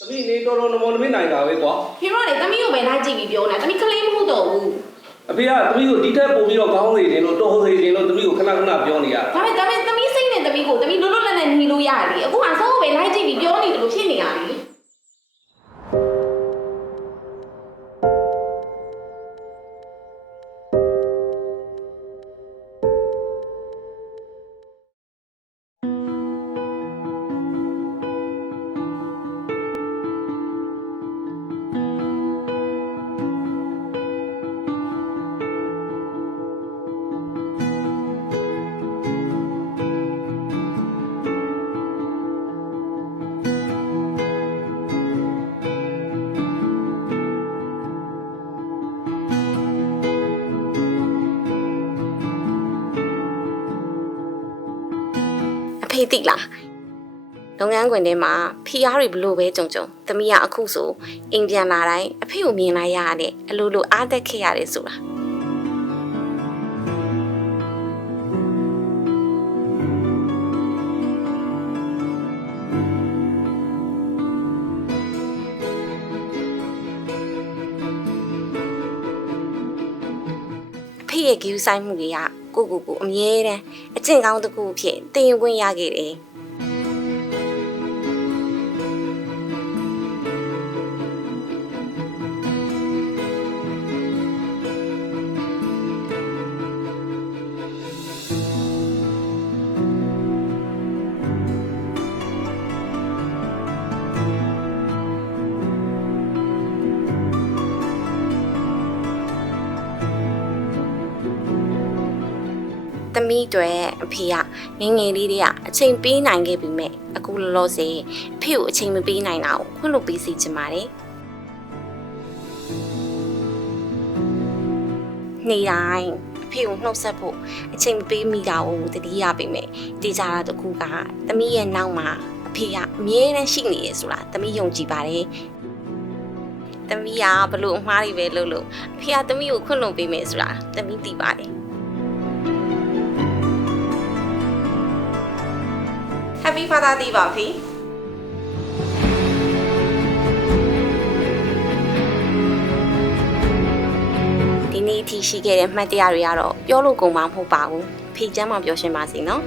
သမီးနေတော်တော်နမောနမေနိုင်တာပဲကွာဖေတို့ကလေသမီးကိုပဲလိုက်ကြည့်ပြီးပြောနေတာသမီးကလေးမဟုတ်တော့ဘူးအဖေကသမီးကိုဒီထက်ပိုပြီးတော့ကောင်းစေခြင်းလို့တော်စေခြင်းလို့သမီးကိုခဏခဏပြောနေရတာဒါပေမဲ့ဒါပေမဲ့သမီးစိတ်နဲ့သမီးကိုသမီးလွတ်လွတ်လပ်လပ်နေလို့ရတယ်အခုမှဆုံးကိုပဲလိုက်ကြည့်ပြီးပြောနေတယ်လို့ဖြစ်နေရပြီ ဖေသိလားလုပ်ငန်းခွင်ထဲမှာဖီအားတွေဘလို့ပဲကြုံကြုံသမီးကအခုဆိုအိမ်ပြန်လာတိုင်းအဖေကိုမြင်လိုက်ရတဲ့အလိုလိုအားသက်ခဲ့ရတယ်ဆိုတာအဖေရဲ့ဂယူဆိုင်မှုတွေက ကိုကိုကိုအမြဲတမ်းအကျင့်ကောင်းတစ်ခုအဖြစ်တင်ရင်ခွင့်ရခဲ့တယ် သမီးတွေအဖေကငယ်ငယ်လေးတွေကအချိန်ပေးနိုင်ခဲ့ပြီမဲ့အခုလောလောဆယ်အဖေကိုအချိန်မပေးနိုင်တာကိုခွင့်လို့ပေးစီချင်ပါတယ်နေတိုင်းအဖေကိုနှုတ်ဆက်ဖို့အချိန်မပေးမိတာကိုတတိယပေးမယ်တေးကြတာတခုကသမီးရဲ့နောက်မှာအဖေကအမြဲတမ်းရှိနေရဆိုတာသမီးယုံကြည်ပါတယ်သမီးကဘလို့အမှားတွေပဲလုပ်လို့အဖေကသမီးကိုခွင့်လို့ပေးမယ်ဆိုတာသမီးသိပါတယ် Happy Father Day ပါဖေဒီနေ့အထိရှိခဲ့တဲ့မှတ်တရတွေကတော့ပြောလို့ကုန်မှာမဟုတ်ပါဘူးဖေချမ်းမှပြောရှင်းပါစေနော်